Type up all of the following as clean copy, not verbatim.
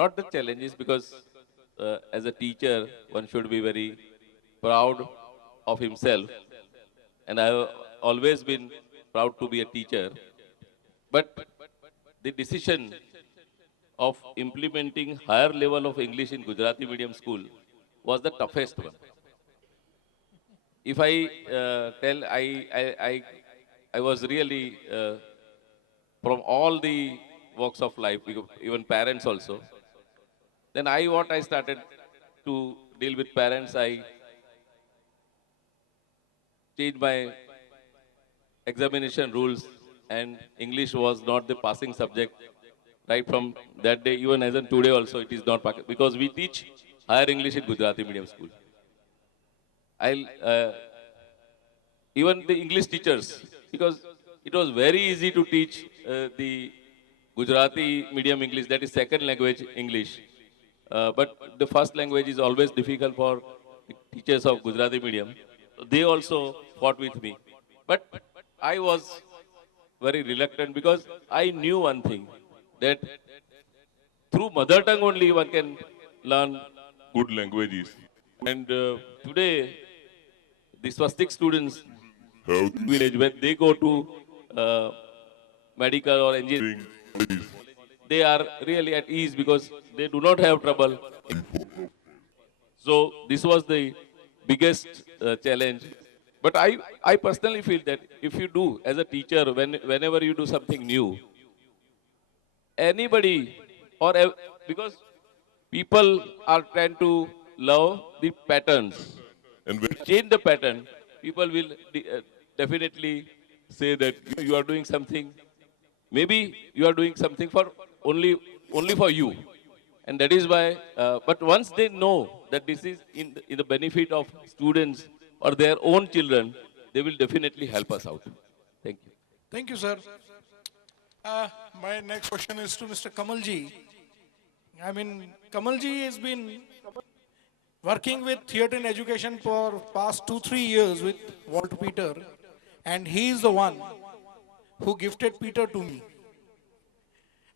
not the challenges, because as a teacher one should be very proud of himself, and I have always been proud to be a teacher. But the decision of implementing higher level of English in Gujarati medium school was the toughest one. If I tell, I was really from all the walks of life, even parents also. Then what I started to deal with parents, I changed my examination rules, and English was not the passing subject. Right from that day, even as in today also, it is not because we teach higher English in Gujarati medium school. I'll even the English teachers, because it was very easy to teach the Gujarati medium English, that is second language English. But the first language is always difficult for the teachers of Gujarati medium. They also fought with me. But I was very reluctant, because I knew one thing, that through mother tongue only one can learn good languages. And today, the swastik students have village, when they go to uh, medical or engineering, they are really at ease because they do not have trouble. So this was the biggest challenge. But I personally feel that if you do as a teacher, whenever you do something new, anybody because people are trying to love the patterns, and when you change the pattern, people will definitely say that you are doing something. Maybe you are doing something for only for you, and that is why. But once they know that this is in the benefit of students or their own children, they will definitely help us out. Thank you. Thank you, sir. My next question is to Mr. Kamalji. I mean, Kamalji has been working with theatre in education for past 2-3 years with Walt Peter, and he is the one who gifted Peter to me.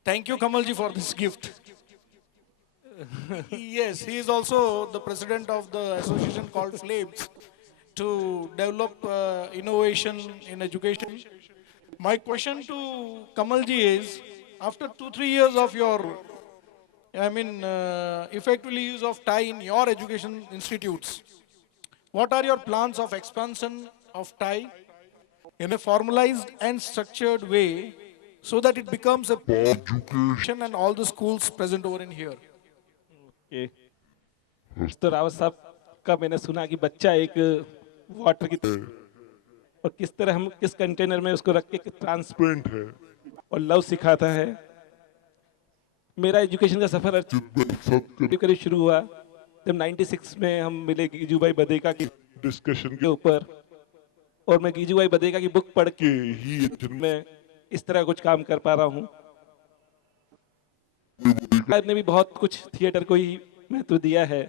Thank you, Kamalji, for this gift. Yes, he is also the president of the association called Flames to develop innovation in education. My question to Kamalji is, after 2-3 years of your, effectively use of TIE in your education institutes, what are your plans of expansion of TIE in a formalized and structured way so that it becomes a education and all the schools present over in here? Okay. तो रावत साहब का मैंने सुना कि बच्चा एक water की और किस तरह हम किस कंटेनर में उसको रख के ट्रांसपेरेंट है और लव सिखाता है। मेरा एजुकेशन का सफर करीब शुरू हुआ जब 96 में हम मिले गीजूभाई बदेका की डिस्कशन के ऊपर, और मैं गीजूभाई बदेका की बुक पढ़ के ही मैं इस तरह कुछ काम कर पा रहा हूँ। ने भी बहुत कुछ थिएटर को ही महत्व दिया है।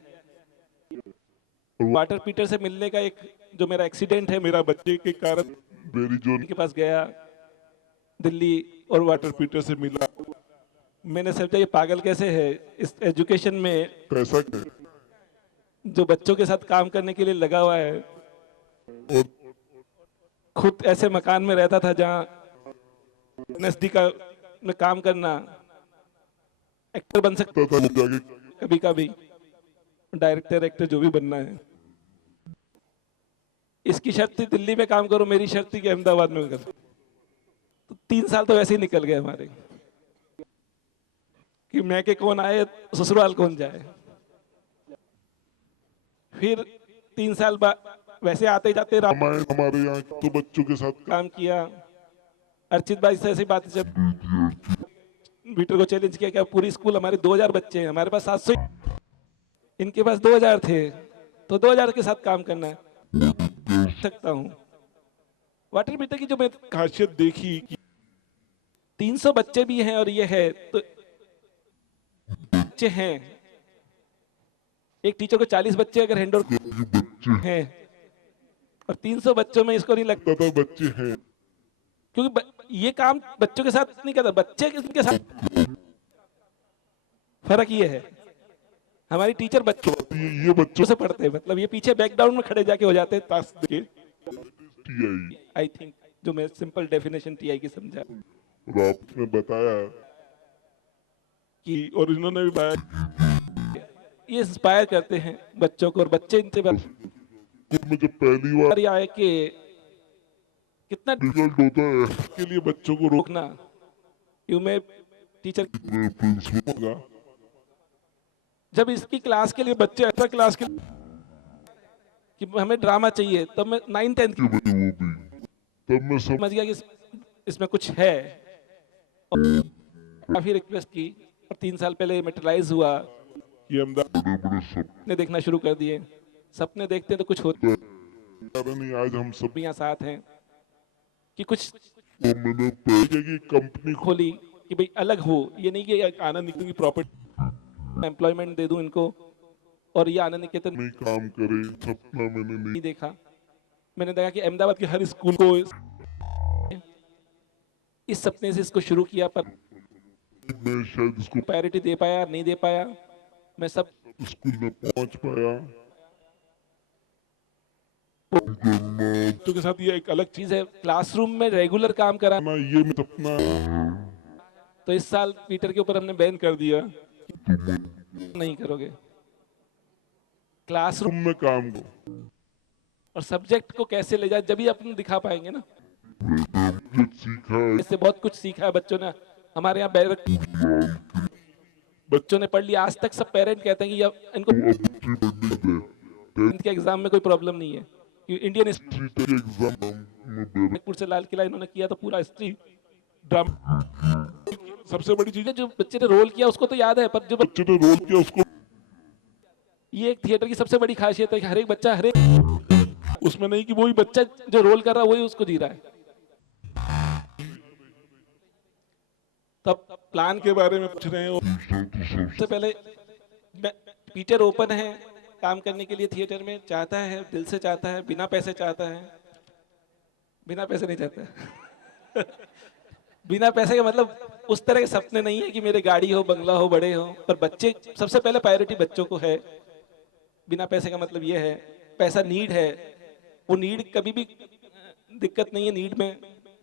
वाटर पीटर से मिलने का एक जो मेरा एक्सीडेंट है, मेरा बच्चे के कारण मेरी जोन के पास गया दिल्ली और वाटर पीटर से मिला। मैंने सोचा ये पागल कैसे है, इस एजुकेशन में पैसा जो बच्चों के साथ काम करने के लिए लगा हुआ है, और खुद ऐसे मकान में रहता था जहाँ नजदीक का में काम करना, एक्टर बन सकता था कभी कभी, डायरेक्टर एक्टर जो भी बनना है। इसकी शर्त थी दिल्ली में काम करो, मेरी शर्त थी कि अहमदाबाद में करो। तो 3 साल तो वैसे ही निकल गए हमारे कि मैं के कौन आए ससुराल कौन जाए। फिर 3 साल बाद वैसे आते जाते हमारे यहाँ तो बच्चों के साथ काम किया। अर्चित भाई से ऐसी बात जब पीटर को चैलेंज किया कि पूरी स्कूल हमारे 2000 बच्चे हैं, हमारे पास 700, इनके पास 2000 थे, तो 2000 के साथ काम करना है सकता हूँ। वाटर पीटर की जो मैं खासियत देखी कि 300 बच्चे भी हैं और ये है तो बच्चे हैं, एक टीचर को 40 बच्चे अगर हैंडओवर हैं और 300 बच्चों में इसको नहीं लगता था बच्चे हैं, क्योंकि ये काम बच्चों के साथ नहीं करता, बच्चे किसके साथ फर्क ये है, हमारी टीचर बच्चों ये बच्चों से पढ़ते हैं, मतलब ये पीछे बैकग्राउंड में खड़े जाके हो जाते हैं ताश के। टीआई आई थिंक जो मैं सिंपल डेफिनेशन टीआई की समझा और आपने बताया कि, और इन्होंने भी बताया ये इंस्पायर करते हैं बच्चों को, और बच्चे इनसे स्कूल में जब पहली बार ये आए कि कितना रिजल्ट होता है के लिए बच्चों को रोकना, यू में टीचर प्रिंसिपल होगा जब इसकी क्लास के लिए बच्चे ऐसा क्लास के कि हमें ड्रामा चाहिए, तब मैं 9th 10th के बच्चे वो भी तब मैं समझ गया कि इसमें कुछ है, और काफी रिक्वेस्ट की, और 3 साल पहले मेटेरियलाइज हुआ कि अहमदाबाद बड़े बड़े सपने देखना शुरू कर दिए। सपने देखते हैं तो कुछ होता नहीं, आज हम सब यहाँ साथ हैं कि कुछ तो मैंने पहले की कंपनी खोली कि भाई अलग हो, ये नहीं कि आनंद निकेतन की प्रॉपर्टी एम्प्लॉयमेंट दे दूं इनको, और ये आनंद निकेतन में काम करे, सपना मैंने नहीं नहीं देखा। मैंने देखा कि अहमदाबाद के हर स्कूल को इस सपने से इसको शुरू किया, पर मैं शायद इसको प्रायोरिटी दे पाया नहीं दे पाया, मैं सब स्कूल में पहुंच पाया। बच्चों के साथ ये एक अलग चीज है, क्लासरूम में रेगुलर काम कराना। ये मैं सपना तो इस साल पीटर के ऊपर हमने बैन कर दिया, नहीं करोगे क्लासरूम में काम को और सब्जेक्ट को कैसे ले जाए, जब ही अपन दिखा पाएंगे ना। जो सीखा है इससे बहुत कुछ सीखा है बच्चों ने। हमारे यहाँ बच्चों ने पढ़ लिया, आज तक सब पेरेंट कहते हैं कि अब इनको इनके एग्जाम में कोई प्रॉब्लम नहीं है, कि इंडियन एग्जाम से लाल किला इन्होंने किया तो पूरा हिस्ट्री ड्रामा। सबसे बड़ी चीज है जो बच्चे ने रोल किया उसको तो याद है, पर जो बच्चे ने रोल किया उसको, ये एक थिएटर की सबसे बड़ी खासियत है कि हर एक बच्चा हर एक उसमें नहीं कि वही बच्चा जो रोल कर रहा है वही उसको जी रहा है। तब प्लान के बारे में पूछ रहे हैं, सबसे पहले पीटर ओपन है काम करने के लिए थिएटर में, चाहता है दिल से चाहता है, बिना पैसे चाहता है, बिना पैसे नहीं चाहता बिना पैसे का मतलब उस तरह के सपने नहीं है कि मेरे गाड़ी हो बंगला हो बड़े हो, पर बच्चे सबसे पहले प्रायोरिटी बच्चों को है। बिना पैसे का मतलब ये है, पैसा नीड है, वो नीड कभी भी दिक्कत नहीं है नीड में,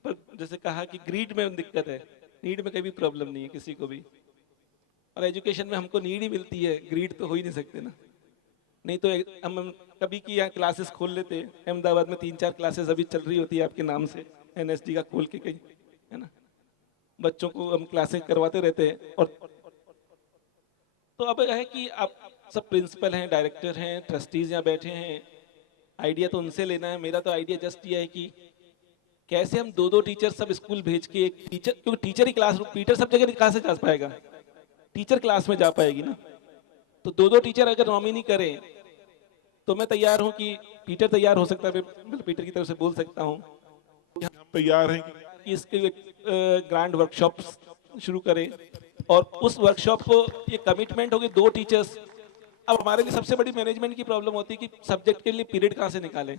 पर जैसे कहा कि ग्रीड में दिक्कत है, नीड में कभी प्रॉब्लम नहीं है किसी को भी। और एजुकेशन में हमको नीड ही मिलती है, ग्रीड तो हो ही नहीं सकते ना। नहीं तो हम कभी की यहाँ क्लासेस खोल लेते, अहमदाबाद में 3-4 क्लासेस अभी चल रही होती है आपके नाम से, NSD का खोल के कहीं, है ना, बच्चों को हम क्लासेस करवाते रहते हैं। और तो अब है कि आप सब प्रिंसिपल हैं, डायरेक्टर हैं, ट्रस्टीज यहाँ बैठे हैं, आइडिया तो उनसे लेना है। मेरा तो आइडिया जस्ट ये है कि कैसे हम 2-2 टीचर सब स्कूल भेज के, एक टीचर, क्योंकि टीचर ही क्लास, पीटर सब जगह कहाँ से जा पाएगा, टीचर क्लास में जा पाएगी ना। तो 2-2 टीचर अगर नॉमिनी करें तो मैं तैयार हूं कि पीटर तैयार हो सकता है, मैं पीटर की तरफ से बोल सकता हूं तैयार हैं कि इसके ग्रांड वर्कशॉप शुरू करें, और उस वर्कशॉप को ये कमिटमेंट होगी 2 टीचर्स। अब हमारे लिए सबसे बड़ी मैनेजमेंट की प्रॉब्लम होती है कि सब्जेक्ट के लिए पीरियड कहाँ से निकालें।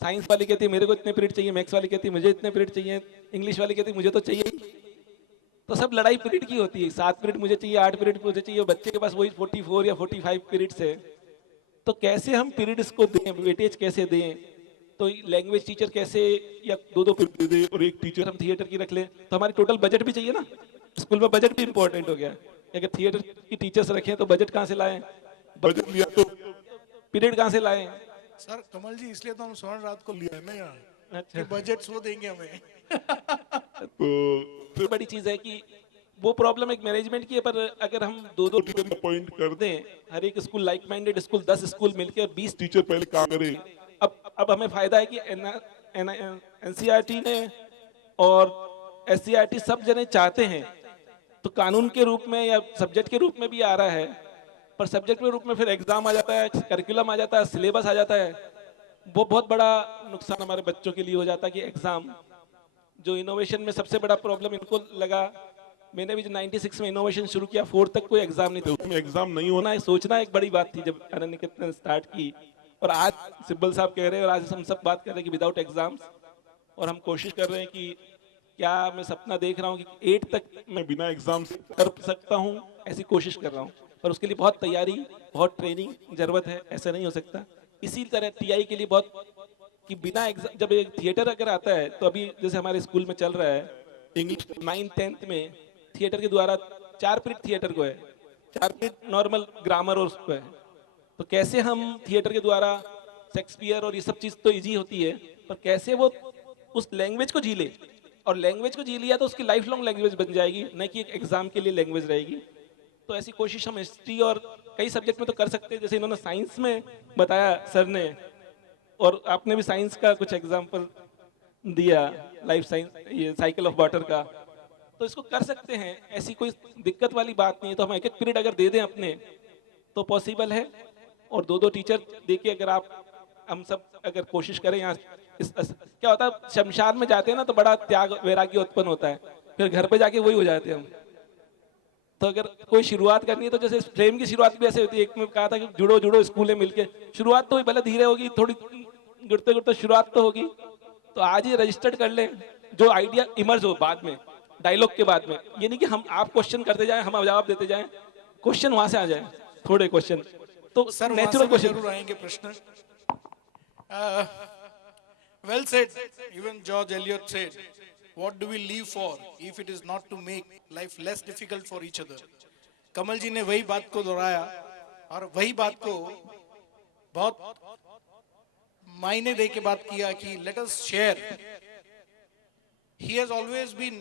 साइंस वाली कहती है मेरे को इतने पीरियड चाहिए, मैथ्स वाली कहती है मुझे इतने पीरियड चाहिए, इंग्लिश वाली कहती है मुझे तो चाहिए। तो सब लड़ाई पीरियड की होती है, 7 पीरियड मुझे चाहिए, 8 पीरियड मुझे चाहिए, बच्चे के पास वही 44 या 45 पीरियड्स है। तो कैसे हम पीरियड्स को दें, वेटेज कैसे दें, तो लैंग्वेज टीचर कैसे या 2-2 पीरियड दे, और एक टीचर हम थिएटर की रख लें, तो हमारी टोटल बजट भी चाहिए ना। स्कूल में बजट भी इंपॉर्टेंट हो गया, अगर थिएटर की टीचर्स रखें तो बजट कहाँ से लाएं, बजट लिया तो पीरियड कहाँ से लाएं। सर कमल जी, इसलिए तो हम स्वर्ण रात को लिया है ना यहाँ, अच्छा, कि बजट वो देंगे हमें। तो बड़ी चीज है कि वो प्रॉब्लम एक मैनेजमेंट की है, पर अगर हम 2-2 टीचर अपॉइंट कर दे, दें, हर एक school like minded school 10 school मिलकर 20 टीचर पहले काम करे। अब हमें फायदा है कि NCERT ने और SCERT सब जने चाहते हैं, तो कानून के रूप में या सब्जेक्ट के रूप में भी आ रहा है, पर सब्जेक्ट के रूप में फिर एग्जाम आ जाता है, करिकुलम आ जाता है, सिलेबस आ जाता है। वो बहुत बड़ा नुकसान हमारे बच्चों के लिए हो जाता है कि एग्जाम, जो इनोवेशन में सबसे बड़ा प्रॉब्लम इनको लगा। मैंने भी जो 96 में इनोवेशन शुरू किया, 4 तक कोई एग्जाम नहीं था, उसमें एग्जाम नहीं होना होना सोचना एक बड़ी बात थी जब आनंद निकेतन ने स्टार्ट की। और आज सिब्बल साहब कह रहे हैं और आज हम सब बात कर रहे हैं कि विदाउट एग्जाम्स, और हम कोशिश कर रहे हैं कि क्या मैं सपना देख रहा हूँ कि 8 तक मैं बिना एग्जाम से कर सकता हूँ, ऐसी कोशिश कर रहा हूँ। पर उसके लिए बहुत तैयारी, बहुत ट्रेनिंग जरूरत है, ऐसा नहीं हो सकता। इसी तरह टीआई के लिए बहुत, कि बिना एग्जाम, जब एक थिएटर अगर आता है तो अभी जैसे हमारे स्कूल में चल रहा है इंग्लिश 9th-10th में थिएटर के द्वारा 4 पीरियड थिएटर को है, 4 पीरियड नॉर्मल ग्रामर और उसको है। तो कैसे हम थिएटर के द्वारा शेक्सपियर और ये सब चीज़ तो इजी होती है, पर कैसे वो उस लैंग्वेज को जी ले, और लैंग्वेज को जी लिया तो उसकी लाइफ लॉन्ग लैंग्वेज बन जाएगी, न कि एक एग्जाम के लिए लैंग्वेज रहेगी। तो ऐसी कोशिश हम हिस्ट्री और कई सब्जेक्ट में तो कर सकते हैं, जैसे इन्होंने साइंस में बताया सर ने, और आपने भी साइंस का कुछ एग्जाम्पल दिया, लाइफ साइंस, ये साइकिल ऑफ वाटर का, तो इसको कर सकते हैं, ऐसी कोई दिक्कत वाली बात नहीं है। तो हम एक एक पीरियड अगर दे दें अपने तो पॉसिबल है, और 2-2 टीचर देके अगर आप, हम सब अगर कोशिश करें यहाँ क्या होता है, शमशान में जाते हैं ना तो बड़ा त्याग वैराग्य उत्पन्न होता है, फिर घर पे जाके वही हो जाते हैं हम। तो अगर कोई शुरुआत करनी है तो जैसे प्रेम की शुरुआत भी ऐसे होती है, एक में कहा था कि जुड़ो जुड़ो स्कूलें मिलके, शुरुआत तो भले धीरे होगी, थोड़ी जुड़ते जुड़ते शुरुआत तो होगी। तो आज ही रजिस्टर्ड कर लें, जो आइडिया इमर्ज हो बाद में, डायलॉग के बाद में, ये नहीं कि हम आप क्वेश्चन करते जाएं, हम जवाब देते जाएं, क्वेश्चन वहां से आ जाए, थोड़े क्वेश्चन तो सर नेचुरल क्वेश्चन जरूर आएंगे प्रश्न। Well said. Even George Eliot said, "What do we live for if it is not to make life less difficult for each other?" कमल जी ने वही बात को दोहराया, और वही बात को बहुत मायने दे के बात किया कि let us share. He has always been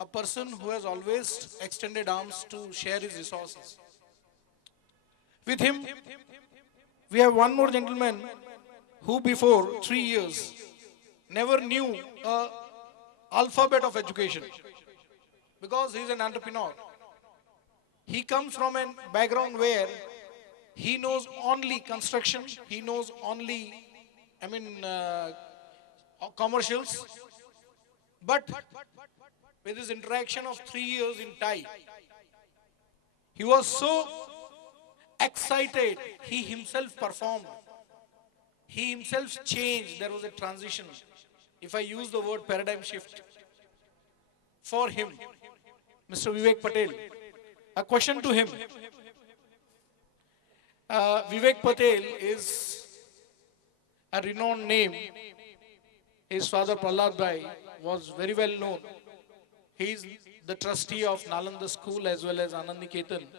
a person who has always extended arms to share his resources. With him, we have one more gentleman who before 3 years never knew a alphabet of education, because he is an entrepreneur. He comes from a background where he knows only construction, he knows only, commercials, but with his interaction of 3 years in Thai, he was so excited, he himself performed. He himself changed. There was a transition. If I use the word paradigm shift for him, Mr. Vivek Patel, a question to him. Vivek Patel is a renowned name. His father Prahlad Bhai was very well known. He is the trustee of Nalanda School as well as Anand Niketan.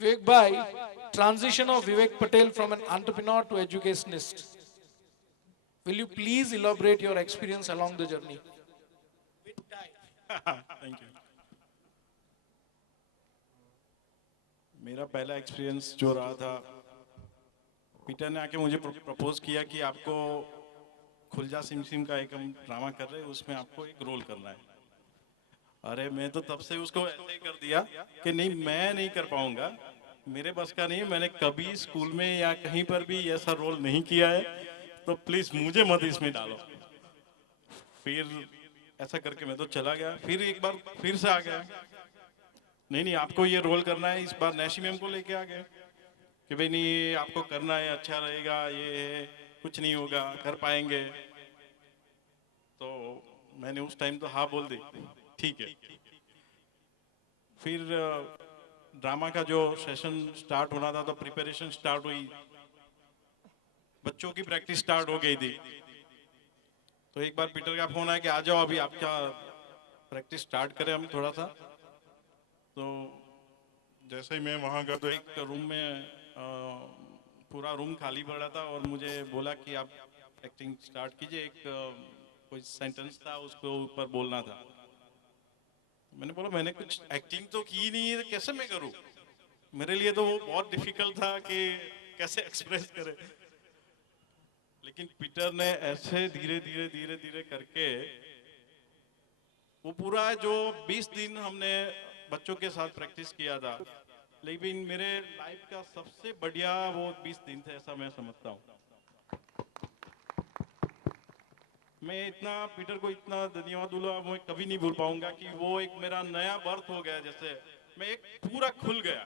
Vivek Bhai, transition of Vivek Patel from an entrepreneur to educationist. Will you please elaborate your experience along the journey? Thank you. मेरा पहला experience जो रहा था, Peter ने आके मुझे propose किया कि आपको खुलजा सिम सिम का एक हम ड्रामा कर रहे हैं, उसमें आपको एक रोल करना है। अरे मैं तो तब से उसको ऐसे ही कर दिया कि नहीं, मैं नहीं कर पाऊंगा, मेरे बस का नहीं है, मैंने कभी स्कूल में या कहीं पर भी ऐसा रोल नहीं किया है, तो प्लीज मुझे मत इसमें डालो। फिर ऐसा करके मैं तो चला गया, फिर एक बार फिर से आ गया, नहीं नहीं आपको ये रोल करना है। इस बार नैशी मैम को लेके आ गए कि भाई नहीं ये आपको करना है, अच्छा रहेगा, ये है, कुछ नहीं होगा, कर पाएंगे। तो मैंने उस टाइम तो हाँ बोल दी, ठीक है। फिर ड्रामा का जो सेशन स्टार्ट होना था तो प्रिपरेशन स्टार्ट हुई, बच्चों की प्रैक्टिस स्टार्ट हो गई थी। तो एक बार पीटर का फोन आया कि आ जाओ अभी आपका प्रैक्टिस स्टार्ट करें हम थोड़ा सा। तो जैसे ही मैं वहाँ गया तो एक रूम में पूरा रूम खाली पड़ा था और मुझे बोला कि आप एक्टिंग स्टार्ट कीजिए, एक कोई सेंटेंस था उसको ऊपर बोलना था। मैंने बोला मैंने कुछ एक्टिंग तो की नहीं है, कैसे मैं करूं? मेरे लिए तो वो बहुत डिफिकल्ट था कि कैसे एक्सप्रेस करे। लेकिन पीटर ने ऐसे धीरे धीरे धीरे धीरे करके वो पूरा जो 20 दिन हमने बच्चों के साथ प्रैक्टिस किया था, लेकिन मेरे लाइफ का सबसे बढ़िया वो 20 दिन थे, ऐसा मैं समझता हूँ। मैं इतना पीटर को इतना धन्यवाद दूंगा, मैं कभी नहीं भूल पाऊंगा कि वो एक मेरा नया बर्थ हो गया। जैसे मैं एक पूरा खुल गया,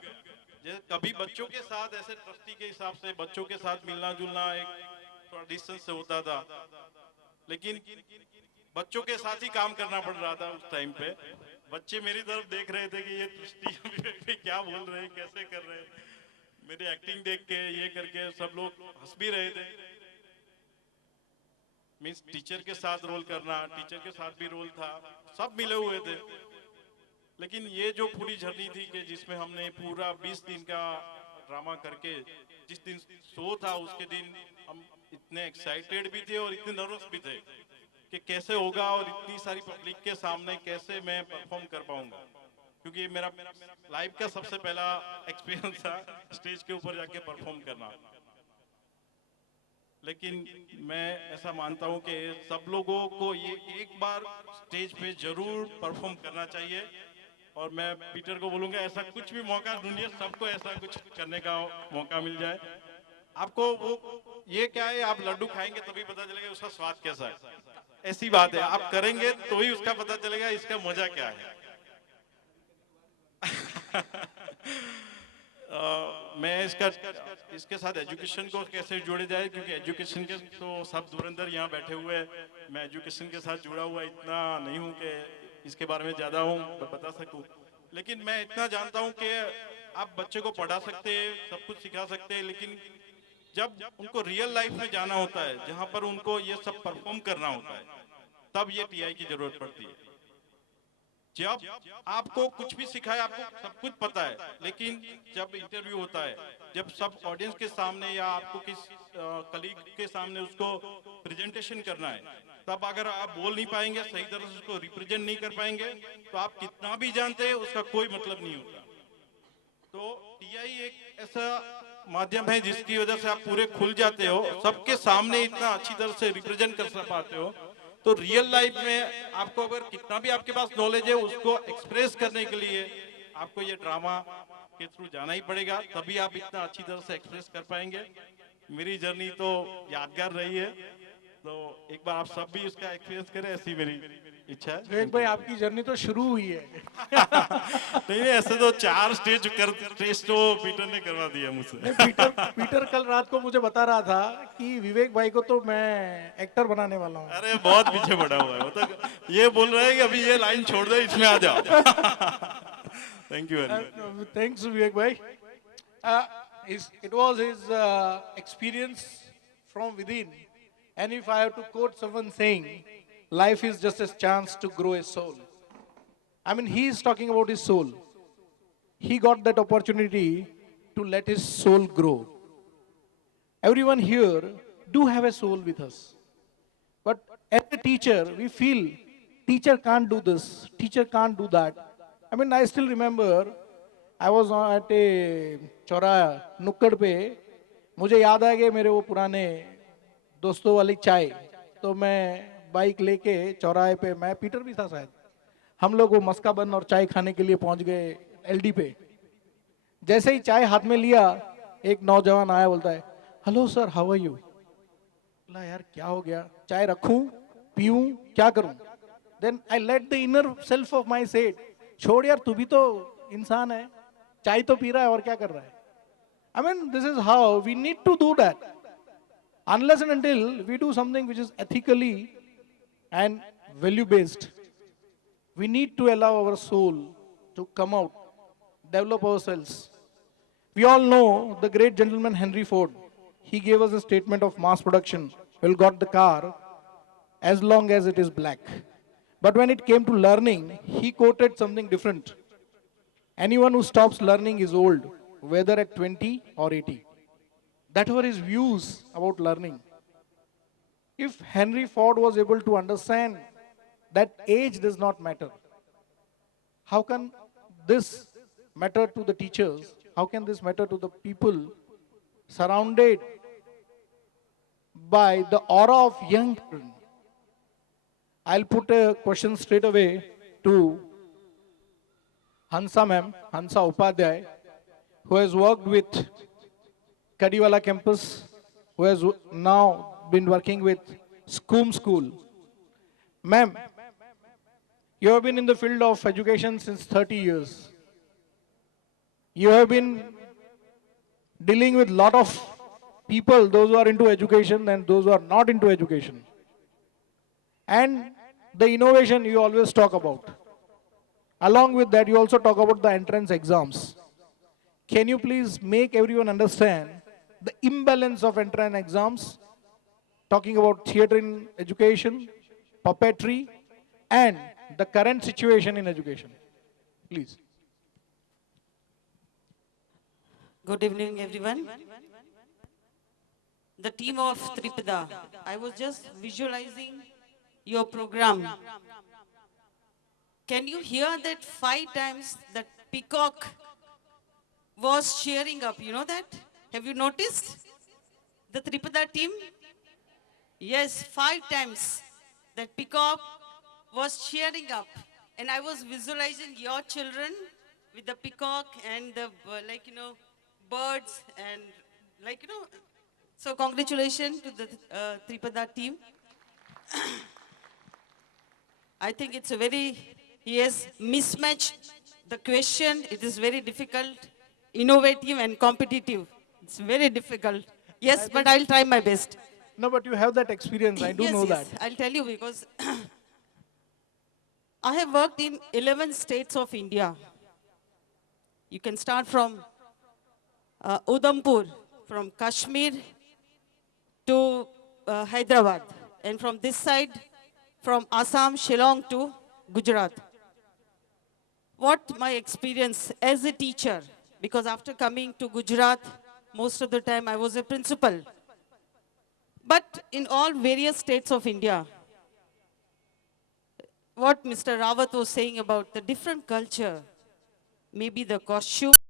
जैसे कभी बच्चों के साथ ऐसे ट्रस्टी के हिसाब से बच्चों के साथ मिलना जुलना एक थोड़ा डिस्टेंस से होता था, लेकिन बच्चों के साथ ही काम करना पड़ रहा था उस टाइम पे। बच्चे मेरी तरफ देख रहे थे कि ये दृष्टि पे क्या बोल रहे हैं, कैसे कर रहे हैं। मेरी एक्टिंग देख के, ये करके सब लोग हंस भी रहे थे। मीन्स टीचर के साथ रोल करना, टीचर के साथ भी रोल था, सब मिले हुए थे। लेकिन ये जो पूरी जर्नी थी कि जिसमें हमने पूरा 20 दिन का ड्रामा करके, जिस दिन शो था उसके दिन हम इतने एक्साइटेड भी थे और इतने नर्वस भी थे कि कैसे होगा और इतनी सारी पब्लिक के सामने कैसे मैं परफॉर्म कर पाऊंगा, क्योंकि ये मेरा लाइफ का सबसे पहला एक्सपीरियंस था स्टेज के ऊपर जाके परफॉर्म करना। लेकिन मैं ऐसा मानता हूं कि सब लोगों को ये एक बार स्टेज पे जरूर परफॉर्म करना चाहिए। और मैं पीटर को बोलूंगा ऐसा कुछ भी मौका दुनिया सबको ऐसा कुछ करने का मौका मिल जाए। आपको वो ये क्या है, आप लड्डू खाएंगे तभी पता चलेगा उसका स्वाद कैसा है, ऐसी बात है। आप करेंगे तो ही उसका पता चलेगा इसका मजा क्या है। मैं इसके साथ एजुकेशन को कैसे जोड़े जाए, क्योंकि एजुकेशन के तो सब धुरंधर यहाँ बैठे हुए हैं। मैं एजुकेशन के साथ जुड़ा हुआ इतना नहीं हूँ कि इसके बारे में ज्यादा हूँ बता सकूं। लेकिन मैं इतना जानता हूँ कि आप बच्चे को पढ़ा सकते हैं, सब कुछ सिखा सकते हैं, लेकिन जब उनको रियल लाइफ में जाना होता है, जहां पर उनको ये सब परफॉर्म करना होता है, तब ये टीआई की जरूरत पड़ती है। जब आपको कुछ भी सिखाए, आपको सब कुछ पता है, लेकिन जब इंटरव्यू होता है, जब सब ऑडियंस के सामने या आपको किस कलीग के सामने उसको प्रेजेंटेशन करना है, तब अगर आप बोल नहीं पाएंगे, सही तरह से उसको रिप्रेजेंट नहीं कर पाएंगे, तो आप कितना भी जानते हैं उसका कोई मतलब नहीं होता। तो टीआई एक ऐसा माध्यम है जिसकी वजह से आप पूरे खुल जाते हो, सबके सामने इतना अच्छी तरह से रिप्रेजेंट कर पाते हो। तो रियल लाइफ में आपको अगर कितना भी आपके पास नॉलेज है, उसको एक्सप्रेस करने के लिए आपको ये ड्रामा के थ्रू जाना ही पड़ेगा, तभी आप इतना अच्छी तरह से एक्सप्रेस कर पाएंगे। मेरी जर्नी तो यादगार रही है, तो एक बार आप सब भी इसका एक्सपीरियंस करें, ऐसी मेरी इच्छा है। विवेक भाई, आपकी जर्नी तो शुरू हुई है। नहीं ऐसे तो 4 स्टेज तो पीटर ने करवा दिया मुझसे। पीटर कल रात को मुझे बता रहा था कि विवेक भाई को तो मैं एक्टर बनाने वाला हूँ। अरे बहुत पीछे पड़ा हुआ है वो, तो ये बोल रहा है कि अभी ये लाइन छोड़ दे, इसमें आ जाओ। Thank you very much. Thanks, Vivek bhai. It was his experience from within. And if I have to quote someone saying, life is just a chance to grow a soul. I mean, he is talking about his soul. He got that opportunity to let his soul grow. Everyone here do have a soul with us. But as a teacher, we feel teacher can't do this, teacher can't do that. I mean, I still remember I was at a चौराहा नुक्कड़ पे, मुझे याद आ गया मेरे वो पुराने दोस्तों वाली चाय। तो मैं बाइक लेके चौराहे पे, मैं पीटर भी था शायद, हम लोग वो मस्का बन और चाय खाने के लिए पहुंच गए एलडी पे। जैसे ही चाय हाथ में लिया, एक नौजवान आया, बोलता है, hello sir, how are you. बोला यार क्या हो गया, चाय रखूं, पीऊं, क्या करूं। Then I let the inner self of my said, छोड़ यार, तू भी तो इंसान है, चाय तो पी रहा है और क्या कर रहा है। I mean, this is how we need to do that. Unless and until we do something which is ethically and value based, we need to allow our soul to come out, develop ourselves. We all know the great gentleman Henry Ford. He gave us a statement of mass production. Well, got the car as long as it is black. But when it came to learning, he quoted something different. Anyone who stops learning is old, whether at 20 or 80. That were his views about learning. If Henry Ford was able to understand that age does not matter, how can this matter to the teachers? How can this matter to the people surrounded by the aura of young children? I'll put a question straight away to Hansa ma'am, Hansa Upadhyay, who has worked with Kadiwala campus, who has now been working with Schoom School. Ma'am, you have been in the field of education since 30 years. You have been dealing with a lot of people, those who are into education and those who are not into education. And the innovation you always talk about. Along with that, you also talk about the entrance exams. Can you please make everyone understand the imbalance of entrance exams, talking about theater in education, puppetry, and the current situation in education? Please. Good evening, everyone. The team of Tripada, I was just visualizing your program. Can you hear that 5 times that peacock was cheering up? You know that? Have you noticed? The Tripada team? Yes, 5 times that peacock was cheering up. And I was visualizing your children with the peacock and the, birds and so congratulations to the Tripada team. I think it's a very, yes, mismatched the question. It is very difficult, innovative and competitive. It's very difficult. Yes, but I'll try my best. No, but you have that experience. I do Yes, know yes, that. I'll tell you because I have worked in 11 states of India. You can start from Udhampur, from Kashmir to Hyderabad. And from this side, from Assam, Shillong to Gujarat. What my experience as a teacher, because after coming to Gujarat, most of the time I was a principal. But in all various states of India, what Mr. Rawat was saying about the different culture, maybe the costume,